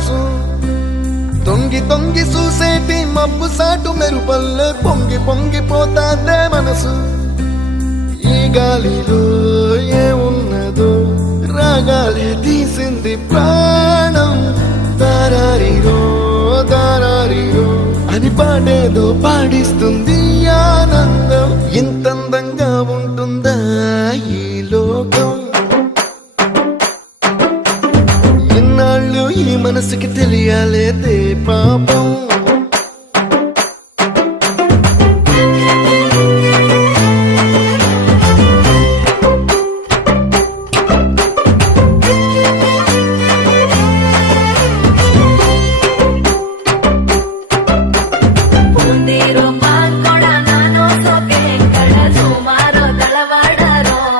మనసు తొంగి తొంగి చూసేటి మబ్బు సాటు మెరుపల్లే పొంగి పొంగిపోతాదే మనసు ఈ గాలిలో ఏమున్నదో రాగాలే తీసింది ప్రాణం దారారిరో దారారిరో అని పాడేదో పాడిస్తుంది ఆనందం ఇంతందంగా ఉంటుందా ఈ లోకం ఇన్నాళ్ళు ఈ మనసుకి తెలియాలేదే పాపం